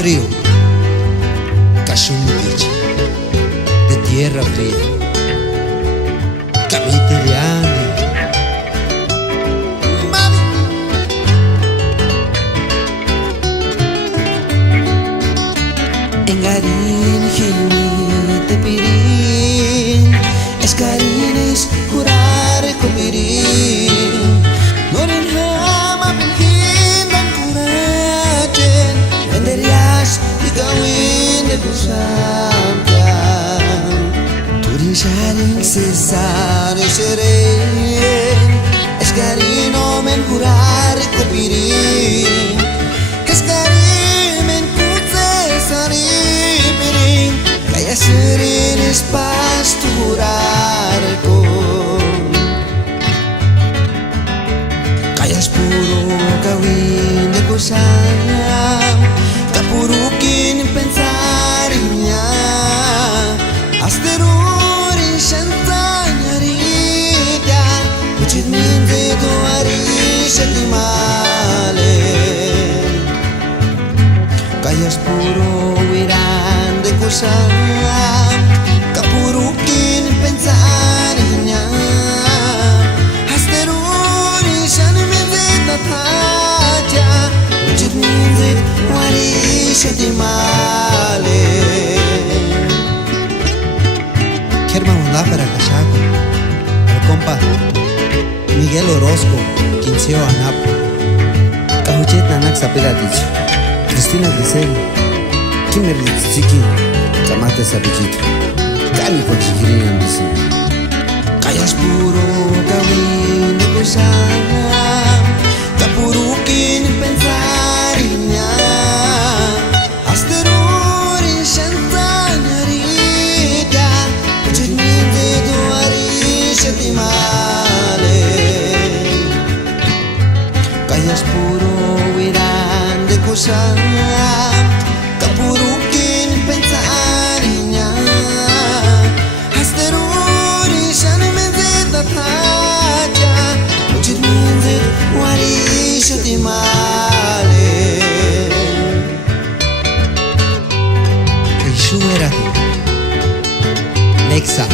trío, Cachumbiche, de tierra fría, Camite de Ande, mami. Engarin, Jini, te pirin, escarines, jurar, comirin, norin hama bilhin dan kurajen, venderias igawin de kusamkan, turin sharing cesar seren, escarino men jurar, comirin, escarin men kutsesari. Kaya serenes pasturar con kayas puro gawin de kusam kapurukin pensarnya asterorin shantanya rida ucit minze doari shatimale kayas puro wiran de kusam kapurukin pensarnya asterorin shanimizet taja ucit minzet wari shatimale Kerma mandar para Cachaco el compa Miguel Orozco Quinceo Anapo Cajuchet Nanak Sapira Dicho Cristina Grisel Kimberly Tsiki Kamate Sabichito Kani kwa chikirin ambisi Kayas puro gawin de kusam kapurukin pensarnya asterorin shantanya rida ucit minze doari shatimale Kayas puro wiran de kusam kapurukin pensarnya asterorin shanimizet taja ucit minzet wari shatimale Kaishu era Nexa